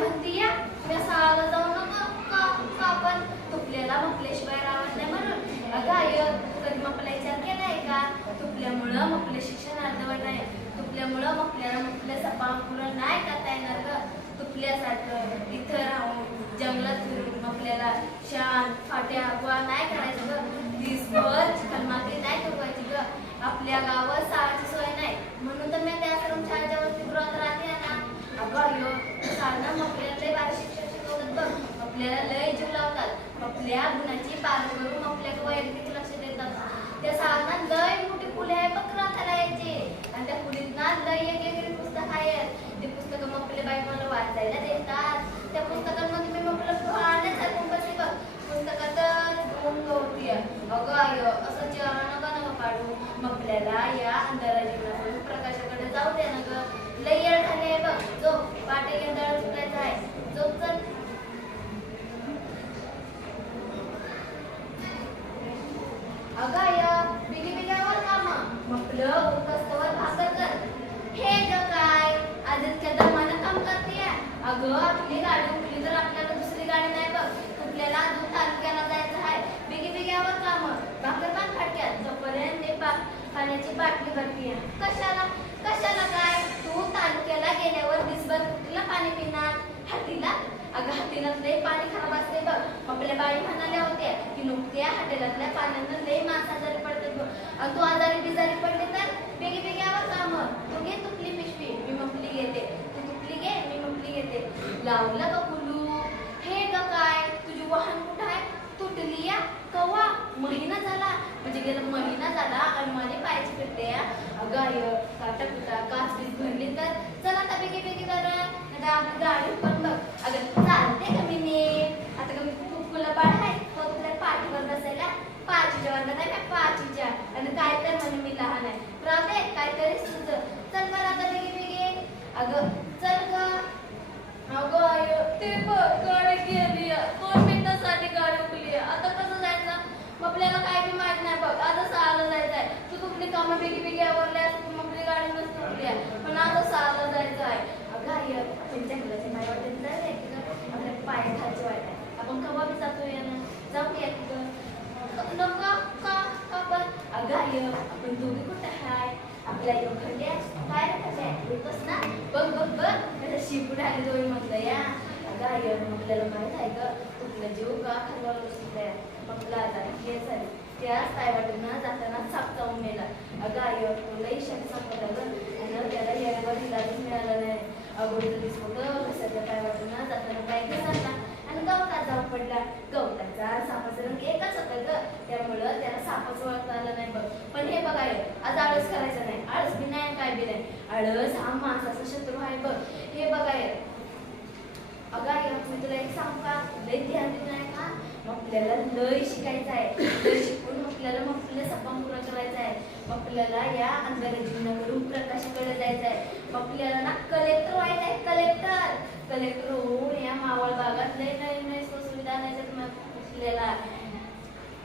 म्हणती या मी साळाला जाऊ नका का का आपण तुपल्याला मपल्याशिवाय राहत नाही म्हणून? अगं आय कधी मपला विचार केलाय का? तुपल्यामुळं मपले शिक्षण अर्धवट आहे. तुपल्यामुळं मपल्याला मपल्या सपा मुलं नाही करता येणार ग. तुपल्यासारखं इथं राहून जंगलात फिरून आपल्याला शान फाट्या गोळा नाही करायचं ग. दिसभर चिकलमाती नाही तुडवायची ग. आपल्या गावात शाळेची सोय नाही. म्हणून तर मी त्या आश्रम शाळेच्या वरती गृहात राहते ना. अगं यो साधना आपल्याला लय भारी शिक्षण शिकवतात बघ आपल्याला लय जीव लावतात. आपल्या गुणाची पार करून आपल्याला वैयक्तिक लक्ष देतात. त्या साधना लय मोठी फुले आहे बघ ग्रंथाला आणि त्या फुलीत ना लय वेगवेगळी पुस्तक आहेत. ते पुस्तकं मग आपल्या बाई मला वाचायला देतात. त्या पुस्तकांमध्ये मी म्हटलं पाहण्यासारखं बसली बघ. पुस्तकात गुंग होती अगं आय असं जेवण नका नका काढू मग आपल्याला या अंधारा जीवनाकडून प्रकाशाकडे जाऊ दे ना ग. लय येळ झाली आहे बघ. जो पाटे यंदाळ सुटायचा आहे. जो चल अगं आय बिगी बिग्यावर काम. म्हटलं उरकस्तवर भाकर कर. हे ग काय आदित्य इतक्या काम करते अगं आपली गाडी उठली तर आपल्याला दुसरी गाडी नाही बघ. तुपल्याला अजून तालुक्याला जायचं आहे. बिगी बिग्यावर काम. भाकर पण फटक्यात. जोपर्यंत ते पा पाण्याची बाटली भरतीये. कशाला कशाला काय? तू तालुक्याला गेल्यावर दिसभर कुठलं पाणी पिणार? हातीला अगं हातीला लय पाणी खराब असते बघ. आपल्या बाई म्हणाल्या होत्या की नुकत्या हॉटेलातल्या पाण्यानं लय माणसं आजारी पडतात बघ. तू आजारी बिजारी पडली तर बेगी बेगी आवा काम तू घे तुपली पिशवी. मी मपली घेते तू तुपली घे मी मपली घेते लावलं का कुलू. हे ग काय? तुझी वाहन कुठं आहे? तुटली या. कवा? महिना झाला. म्हणजे गेला महिना झाला आणि माझे पायाची फिरते या. अगं काटा कुटा काच भरली तर चला आता बेगी बेगी जरा आता आपली गाडी पण बघ अगं चालते का मी नीट आता का मी खूप मुलं बाळ आहे हो तुला पाठीवर बसायला पाचीच्या वर्गात आहे ना पाचीच्या आणि काय तर म्हणे मी लहान आहे राहू दे काहीतरी तुझं चल बरं आता बेगी बेगी अगं चल ग अगं आय ते बघ गाडी गेली दोन मिनिटासाठी गाडी उकली आता कसं जायचं मग आपल्याला काय बी माहीत नाही बघ आता सहाला जायचं आहे तू तुपली कामं बेगी बेगी आवरल्या मग आपली गाडी नसते उठली पण आता सहाला जायचं आहे. घाई त्यांच्या आपण जंगलाच्या नाही वाटत जायचं की? आपल्या पाय खायचे वाटत आपण कवा बी जातो या ना जाऊया तिथं. नका का का पण? घाई आपण दोघी कुठं आहे आपल्या इथं खंडे काय रे खंडे आहे. ना. बघ बघ बघ. त्याचा शिपूट आली दोन म्हटलं या. घाई आई आपल्याला माहीत आहे का? तुला जीव का? खाल्ला सुटलाय म्हटलं आता हे त्याच काय जाताना साप मेला अगं आई तुलाही शक सापडला ग. आणि त्याला येण्यावर इलाजच मिळाला नाही. अगोदर दिसत घसरलं काय जाताना पाय घसरला आणि गवतात जाऊन पडला. गवताचा सापाचा रंग एकच होता ग. त्यामुळं त्याला सापाचं ओळखता आलं नाही बघ. पण हे बघाय आज आळस करायचं नाही. आळस बी नाही काय बी नाही. आळस हा माणसाचा शत्रू आहे बघ. हे बघाय अगं आई मी तुला एक सांगू का? लई ध्यान देत नाही का? मग आपल्याला लय शिकायचं आहे. लय शिकून मग आपल्याला मग आपल्याला सपान पूर्ण करायचं आहे. मग आपल्याला या अंधाऱ्या जीवनाकडून प्रकाशाकडे जायचं आहे. मग आपल्याला ना कलेक्टर व्हायचं आहे कलेक्टर कलेक्टर होऊन या मावळ भागात लय नवीन नवीन सुविधा नाही मग आपल्याला.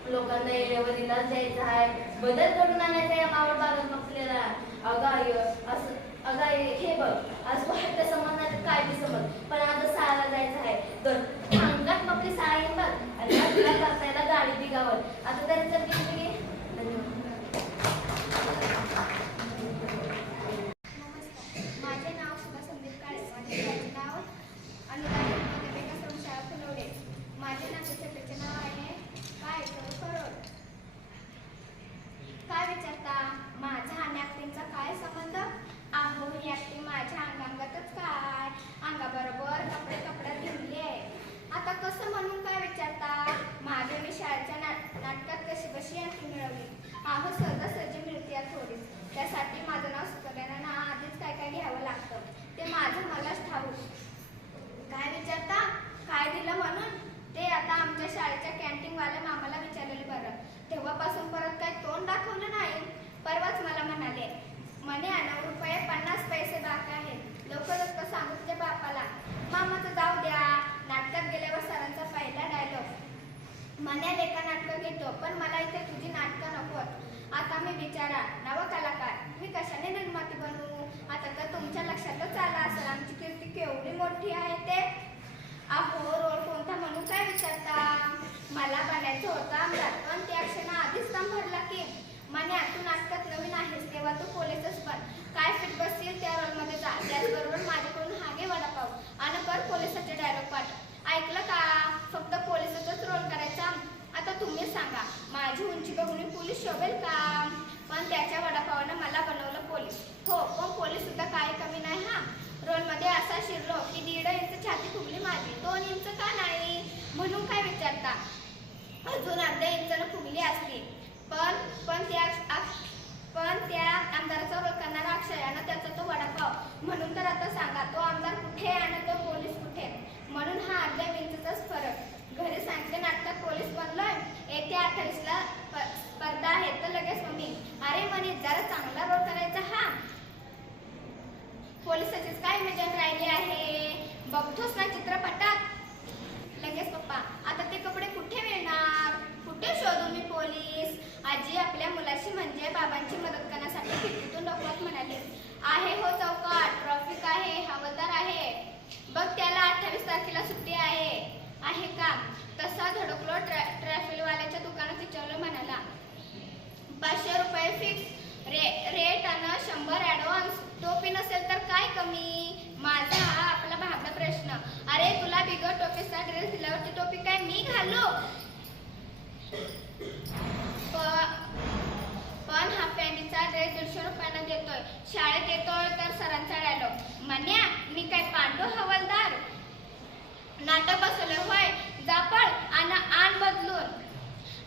लोकांना येण्यावर इलाज द्यायचा आहे. बदल घडून आणायचा या मावळ भागात मग आपल्याला. अगं असं अगं हे बघ. आज वाटतं समज नाही तर काय बी समज पण आता सारा जायचं आहे. तर ते सायन बघ. आणि तुला करतायला येईल गाडी बिगावर आता तरी चल गेली माझे नाव सुधा संदीप काळे. माझे नाव अनुराधा. महादेविका फुलवडे माझे नाट्यछटाचे नाव आहे काय तर काय? तेव्हापासून परत काय तोंड दाखवलं नाही. परवाच मला म्हणाले म्हणे आणा रुपये पन्नास पैसे बाकी आहेत. लवकर सांगू ते बापाला. मामा तर जाऊ द्या. नाटकात गेल्यावर सरांचा पहिला डायलॉग मने एका नाटकं घेतो पण मला इथे तुझी नाटकं नकोत आता मी विचारा नव कलाकार. मी कशाने निर्माती बनवू आता तर तुमच्या लक्षातच आला असेल आमची कीर्ती केवढी मोठी आहे ते. अहो रोड कोणता म्हणून काय विचारता? मला बनायचं होतं आमदार. पण त्या क्षणा आधीच काम भरला की माने तू नाटकात नवीन आहेस तेव्हा तू पोलीसच बन. काय फिट बसतील त्या रोलमध्ये जा. त्याचबरोबर माझ्याकडून हागे वडापाव आणि पर पोलिसाचे डायलॉग पाठ. ऐकलं का? फक्त पोलिसाचाच रोल करायचा आता तुम्ही सांगा. माझी उंची बघून पोलीस शोभेल का? पण त्याच्या वडापावानं मला बनवलं पोलीस. हो पण पोलीस सुद्धा काही कमी नाही हा. रोलमध्ये असा शिरलो की दीड इंच छाती फुगली माझी. दोन इंच का नाही? म्हणून काय विचारता? अजून अर्ध्या इंचानं फुगली असती पण पण त्या पण त्या आमदाराचा रोल करणारा अक्षयानं त्याचा तो वडापाव. म्हणून तर आता सांगा तो आमदार कुठे आणि तो पोलीस कुठे म्हणून हा अर्ध्या इंचचाच फरक. घरी सांगितले नाटकात पोलीस बनलोय येत्या अठ्ठावीसला स्पर्धा आहे तर लगेच मम्मी अरे म्हणे जरा चांगला रोल करायचा हा. पोलिसाचीच काय इमेजन राहिली आहे? बघतोस ना चित्रपटात? लगेच पप्पा आता ते कपडे कुठे मिळणार? कुठे शोधू मी पोलीस? आजी आपल्या मुलाशी म्हणजे बाबांची मदत करण्यासाठी खिडकीतून डोकवत म्हणाले. आहे हो चौकाट ट्रॉफिक आहे हवालदार आहे. बघ त्याला अठ्ठावीस तारखेला सुट्टी आहे. आहे का? तसा धडकलो ट्रॅ ट्रॅफिकवाल्याच्या दुकानात विचारलं म्हणाला. पाचशे रुपये फिक्स रे रेट आणि शंभर ॲडव्हान्स टोपी नसेल तर काय कमी? माझा प्रश्न. अरे तुला बिगर टोपीचा ड्रेस दिल्यावरती टोपी काय मी घालू? पण हा पॅन्टीचा ड्रेस दीडशे रुपयानं देतोय. शाळेत येतोय तर सरांचा डायलॉग म्हण्या मी काय पांडू हवालदार? नाटक बसवलं होय. जापळ आणि आण बदलून.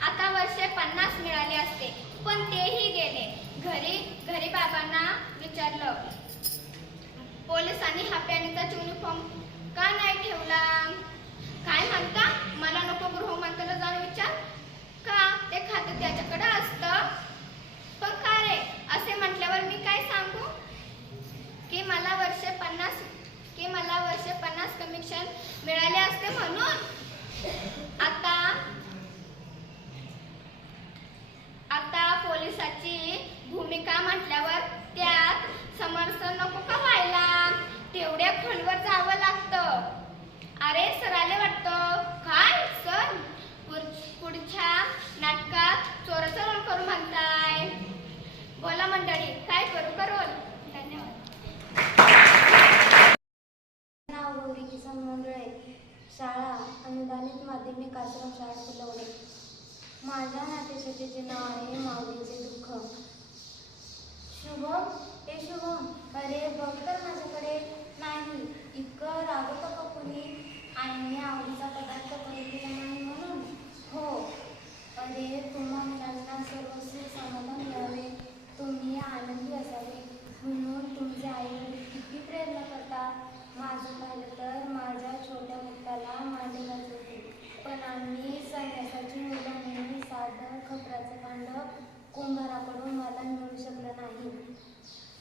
आता वर्षे पन्नास मिळाले असते पण तेही गेले. घरी घरी बाबांना विचारलं पोलिसांनी हा पॅनीचा युनिफॉर्म का नाही ठेवला? काय म्हणता? मला नको गृहमंत्र्याला जाऊन विचार. का? ते खातं त्याच्याकडे असतं. पण का रे? असे म्हटल्यावर मी काय सांगू? की मला वर्ष पन्नास की मला वर्ष पन्नास कमिशन मिळाले असते म्हणून. आता आता पोलिसाची भूमिका म्हटल्यावर त्यात समर्थन नको का व्हायला तेवढ्या खोलवर जावं लागतं अरे सर आले वाटतं काय सर पुढ- पुढच्या नाटकात चोराचा रोल करू म्हणताय बोला मंडळी काय करू करोल धन्यवाद. नाव गौरी किसन मंडळे शाळा अनुदानित माध्यमिक आश्रम शाळा फुलवणे माझ्या नाट्यशाखेचे नाव आहे माऊलीचे दुःख. शुभम हे शुभम अरे बघ तर माझ्याकडे नाही. इतकं रागवतं का कुणी? आईने आवडीचा पदार्थ करून दिला नाही म्हणून हो अरे तुम्हा मुलांना सर्वस्व समाधान मिळावे तुम्ही आनंदी असावे म्हणून तुमचे आई वडील किती प्रयत्न करतात माझं पाहिलं तर माझ्या छोट्या मुलाला मांडी होते पण आम्ही संन्यासाची मुलं नेहमी साधं खपराचं भांड कुंभाराकडून मला मिळू शकलं नाही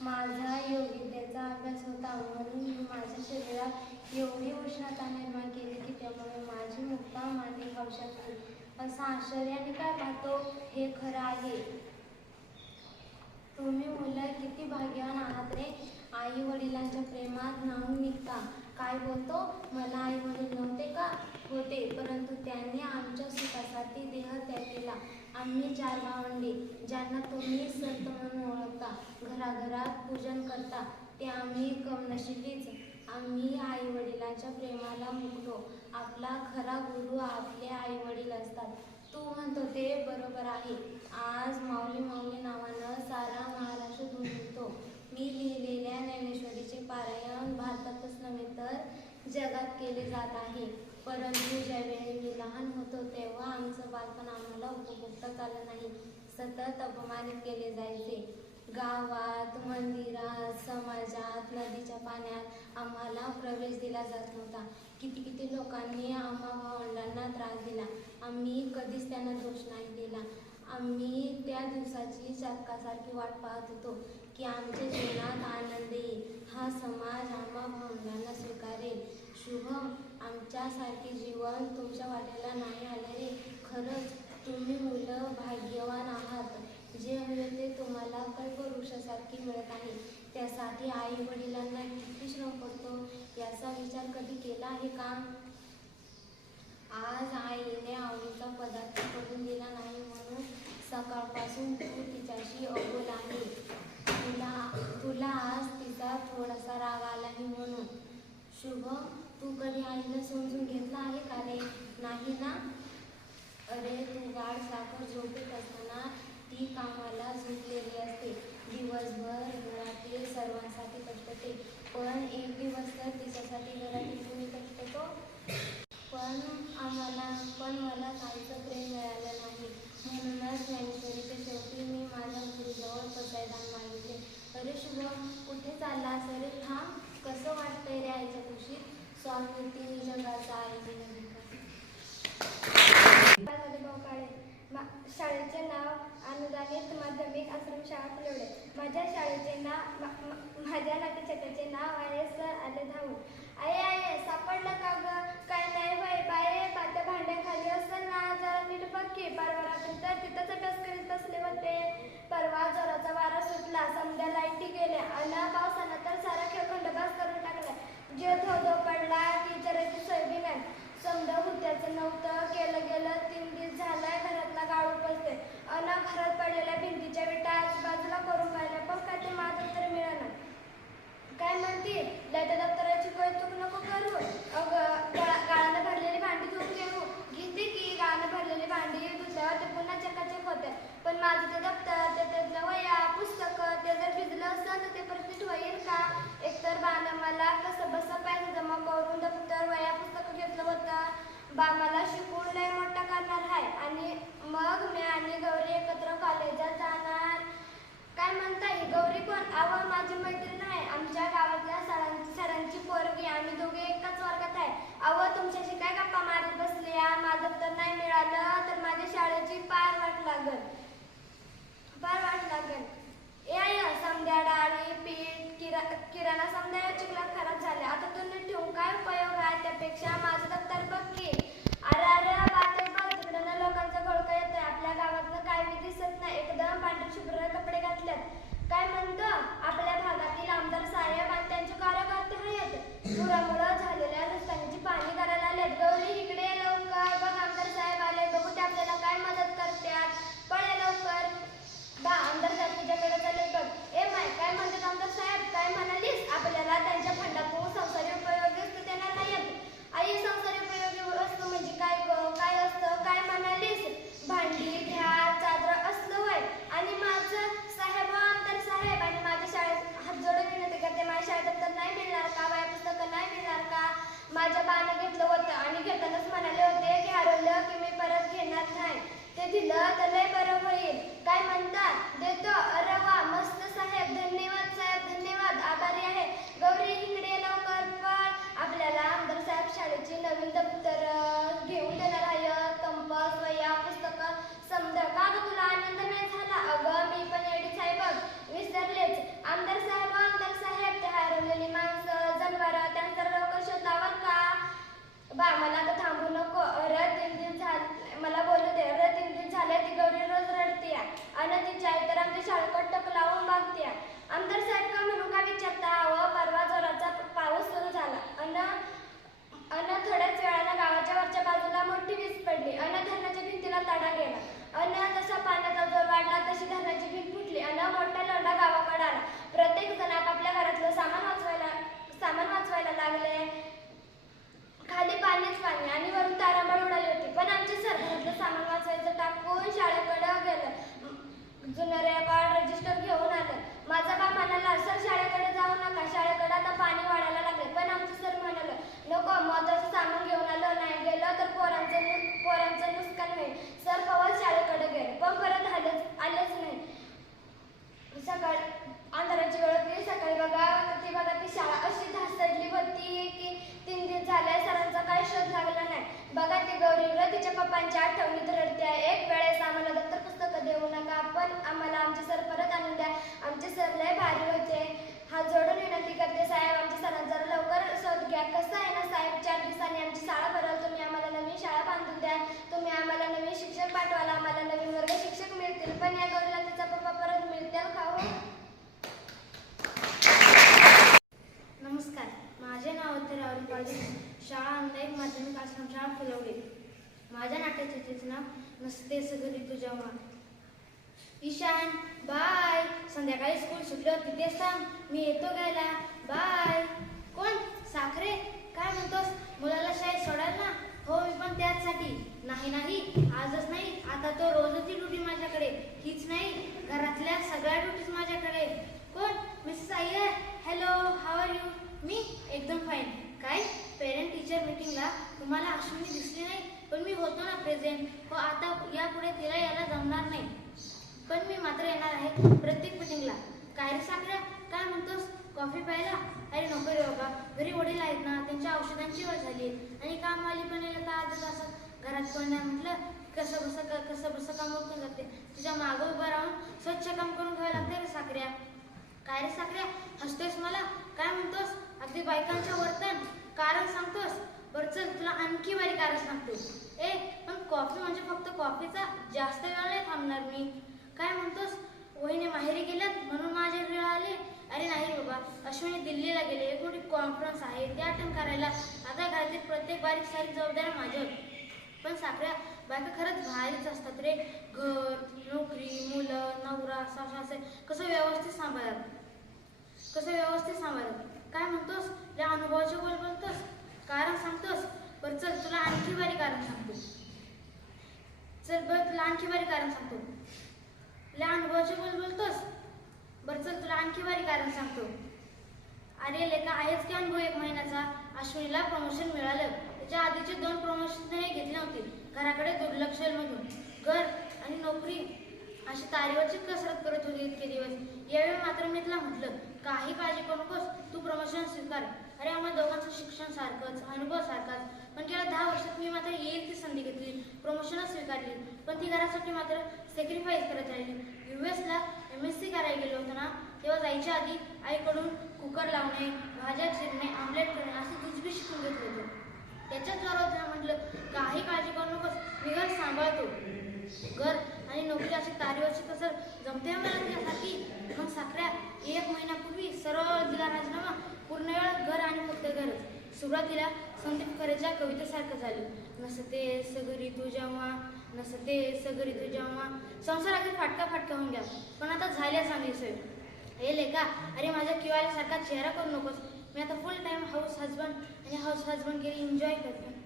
माझा योग्यतेचा अभ्यास होता म्हणून मी माझ्या शरीरात एवढी उष्णता निर्माण केली की त्यामुळे माझी मुक्ता मांडी खाऊ शकते असं आश्चर्याने काय पाहतो हे खरं आहे. तुम्ही मुलं किती भाग्यवान आहात रे. आई वडिलांच्या प्रेमात नाहून निघता. काय बोलतो? मला आई वडील नव्हते का? होते. परंतु त्यांनी आमच्या सुखासाठी देह त्याग केला. आम्ही चार भावंडे ज्यांना तुम्ही संत म्हणून ओळखता. घराघरात पूजन करता. ते आम्ही कमनशिबीच आम्ही आई वडिलांच्या प्रेमाला मुकलो आपला खरा गुरु आपले आई वडील असतात. तू म्हणतो ते बरोबर आहे. आज माऊली माऊली नावानं सारा महाराष्ट्र धुंडतो मी लिहिलेल्या ज्ञानेश्वरीचे पारायण भारतातच नव्हे तर जगात केले जात आहे. परंतु ज्यावेळी मी लहान होतो तेव्हा आमचं बालपण आम्हाला उपभोगता आलं नाही. सतत अपमानित केले जायचे. गावात मंदिरात समाजात नदीच्या पाण्यात आम्हाला प्रवेश दिला जात नव्हता. किती किती लोकांनी आम्हा भावंडांना त्रास दिला. आम्ही कधीच त्यांना दोष नाही दिला. आम्ही त्या दिवसाची चाकासारखी वाट पाहत होतो की आमच्या जीवनात आनंद येईल हा समाज आम्हा भावंडांना स्वीकारेल. शुभम आमच्यासारखे जीवन तुमच्या वाट्याला नाही आल्याने खरंच तुम्ही मुलं भाग्यवान आहात. जे हवे ते तुम्हाला कल्पवृक्षासारखी मिळत आहे. त्यासाठी आई वडिलांना किती श्रम पडतो याचा विचार कधी केला आहे का? आज आईने आवडीचा पदार्थ करून दिला नाही म्हणून सकाळपासून तू तिच्याशी अबोल आहे. तुला तुला आज तिचा थोडासा राग आला आहे म्हणून. शुभ तू कधी आईला समजून घेतला आहे का रे? नाही ना? अरे तू गाड साखर झोपेत असताना ती कामाला झोपलेली असते. दिवसभर घरातील सर्वांसाठी कटकटे पण एक दिवस तर तिच्यासाठी घरातील तुम्ही कटकतो माणसाचं प्रेम मिळालं नाही. म्हणूनच ज्ञानेश्वरीच्या शेवटी मी माझ्या गुरुजवळ पसायदान मागितले. अरे शुभ कुठे चाललास? अरे हा कसं वाटतंय रे आईच्या खुशीत? स्वामी ती जगाचा आई शाळेचे नाव अनुदानित माध्यमिक आश्रमशाळा फुलवले माझ्या शाळेचे नाव बा मला शिकून लय मोठा करणार आहे आणि मग मी आणि गौरी एकत्र कॉलेजात जाणार. काय म्हणता ही गौरी कोण? आव माझी मैत्रीण आहे. आमच्या गावातल्या सरांची सरांची पोरगी आम्ही दोघे एकाच वर्गात आहे. आव तुमच्याशी काय गप्पा मारत बसल्या माझं तर नाही मिळालं तर माझ्या शाळेची पार वाट लागल. पप्पांच्या आठवणीत आहे. एक वेळेस आम्हाला दत्तर पुस्तकं देऊ नका पण आम्हाला आमचे सर परत आणून द्या. आमचे सर लय भारी होते. हा जोडून विनंती करते साहेब आमच्या सरांना जरा लवकर शोध घ्या. कसं आहे ना साहेब चार दिवसांनी आमची शाळा भरवल तुम्ही आम्हाला नवीन शाळा बांधून द्या. तुम्ही आम्हाला नवीन शिक्षक पाठवाल आम्हाला नवीन वर्ग शिक्षक मिळतील. पण या गौरीला तिचा पप्पा परत मिळतील का हो? नमस्कार. माझे नाव उत्तरावरी पाटील. शाळा ऑनलाईन माध्यमिक आश्रमशाळा फुलवली. माझ्या नाट्याचे तेच नाव नसते सगळी तुझ्या मा ईशान बाय. संध्याकाळी स्कूल सुटलं तिथेच थांब मी येतो घ्यायला. बाय. कोण? साखरे? काय म्हणतोस? मुलाला शाळेत सोडाल ना? हो मी पण त्याचसाठी. नाही नाही. आजच नाही. आता तो रोजची ड्युटी माझ्याकडे. हीच नाही. घरातल्या सगळ्या ड्युटीज माझ्याकडे. कोण? Mrs Iyer hello how are you मी एकदम फाईन काय? पेरेंट टीचर मीटिंगला तुम्हाला अश्विनी दिसली नाही? पण मी होतो ना प्रेझेंट हो आता यापुढे तिला यायला जमणार नाही. पण मी मात्र येणार आहे प्रत्येक मिटिंगला काय रे साखऱ्या? काय म्हणतोस? कॉफी प्यायला? अरे नको रे बाबा. घरी वडील आहेत ना त्यांच्या औषधांची वेळ झाली आणि कामवाली पण येईल तर आजच असं? घरात कोण नाही म्हटलं? कसं बसं क- कसं बसं काम करून जाते तुझ्या मागं उभं राहून स्वच्छ काम करून घ्यावं लागते रे साखऱ्या. काय रे साखऱ्या? हसतोयस मला? काय म्हणतोस? अगदी बायकांच्या वर्तन. कारण सांगतोस बरं चल तुला आणखी वारी कारण सांगतो. ए पण कॉफी म्हणजे फक्त कॉफीचा जास्त वेळ नाही थांबणार मी. काय म्हणतोस? वहिने माहेरी गेल्यात म्हणून माझे वेळ आले. अरे नाही बाबा अश्विनी दिल्लीला गेले. एक मोठी कॉन्फरन्स आहे ते अटेंड करायला. आता घरातील प्रत्येक बारीक सारीक जबाबदारी माझ्यावर. पण साखऱ्या बायका खरंच भारीच असतात रे. घर नोकरी मुलं नवरा सासू असे कसं व्यवस्थित सांभाळत कसं व्यवस्थित सांभाळत काय म्हणतोस? या अनुभवाचे बोल बोलतोस? कारण सांगतोस? बरं चल तुला आणखी बारी कारण सांगतो. चल बरं तुला आणखी बारी कारण सांगतो. तुला अनुभवाचे बोल बोलतोस? बरं चल तुला आणखी बारी कारण सांगतो. अरे लेखा आहेच की अनुभव एक महिन्याचा? अश्विनीला प्रमोशन मिळालं. त्याच्या आधीचे दोन प्रमोशन त्याने घेतले होते घराकडे दुर्लक्ष मधून घर आणि नोकरी. अशी तारेवरची कसरत करत होती इतके दिवस. यावेळी मात्र मी तुला म्हटलं काही काळजी करू नकोस. तू प्रमोशन स्वीकार. अरे आम्हा दोघांचं शिक्षण सारखंच अनुभव सारखाच. पण गेल्या दहा वर्षात मी मात्र येईल ती संधी घेतली प्रमोशनच स्वीकारली. पण ती घरासाठी मात्र सॅक्रिफाईस करत राहिली. यू एसला एम एस सी करायला गेलो होतो ना तेव्हा जायच्या आधी आईकडून कुकर लावणे भाज्या चिरणे आमलेट करणे असे दुजबी शिकून घेत होतं. त्याच्याच जोरावर म्हटलं काही काळजी करू नकोस मी घर सांभाळतो. घर आणि नोकरी अशी तारीवरची कसं जमते मला की मग साखऱ्या एक महिन्यापूर्वी सरळ दिला राजीनामा पूर्ण वेळ घर आणि फक्त घरच. सुरुवातीला संदीप खरेच्या कवितेसारखं झालं. नसते सगरी तुझ्यामा नसते सगरी तुझ्यामा मा फाटका फाटका होऊन घ्या पण आता झाल्या चांगली सोय. हे लेका अरे माझ्या किवाल्यासारखा चेहरा करू नकोस. मी आता फुल टाईम हाऊस हजबंड आणि हाऊस हजबंड गेली एन्जॉय करते.